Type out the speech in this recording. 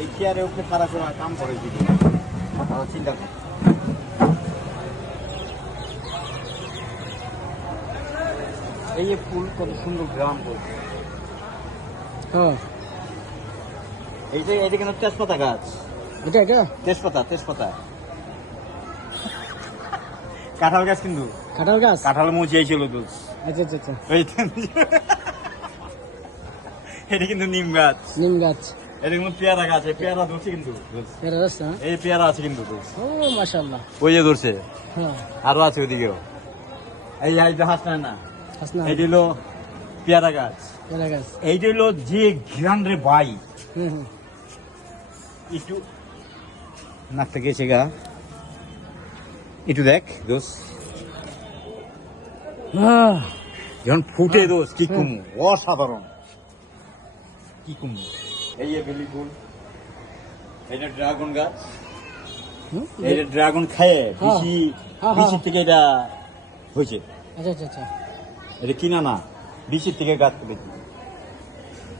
এই চেয়ারে উপরে সারা সময় কাম করে দিদি চিন্তা কর। এই যে ফুল কত সুন্দর গ্রাম করছে। এটা কিন্তু তেজপাতা গাছ। এটা তেজপাতা কাঁঠাল গাছ কিন্তু কাঁঠাল মুচিয়েছিল তো। আচ্ছা। এটা কিন্তু নিম গাছ। এটা কিন্তু পেয়ারা গাছ। পেয়ারা ধরছে কিন্তু। এই পেয়ারা আছে কিন্তু। ও মাশাআল্লাহ। ওই যে ধরছে। হ্যাঁ আরো আছে ওইদিকেও। এই হাসনা না এইটা হলো পেয়ারা গাছ। এইটা হলো যে ঘিরান রে ভাই। একটু নাকটা গেছে গা। একটু দেখ দোষ যখন ফুটে দোষ কি কুমু অসাধারণ। কি কুমু এই যে বেলি ফুল। এটা ড্রাগন গাছ। এটা ড্রাগন খায় বিচি থেকে এটা হয়েছে। আচ্ছা এটা কিনা না বিচির থেকে গাছ তুলেছি।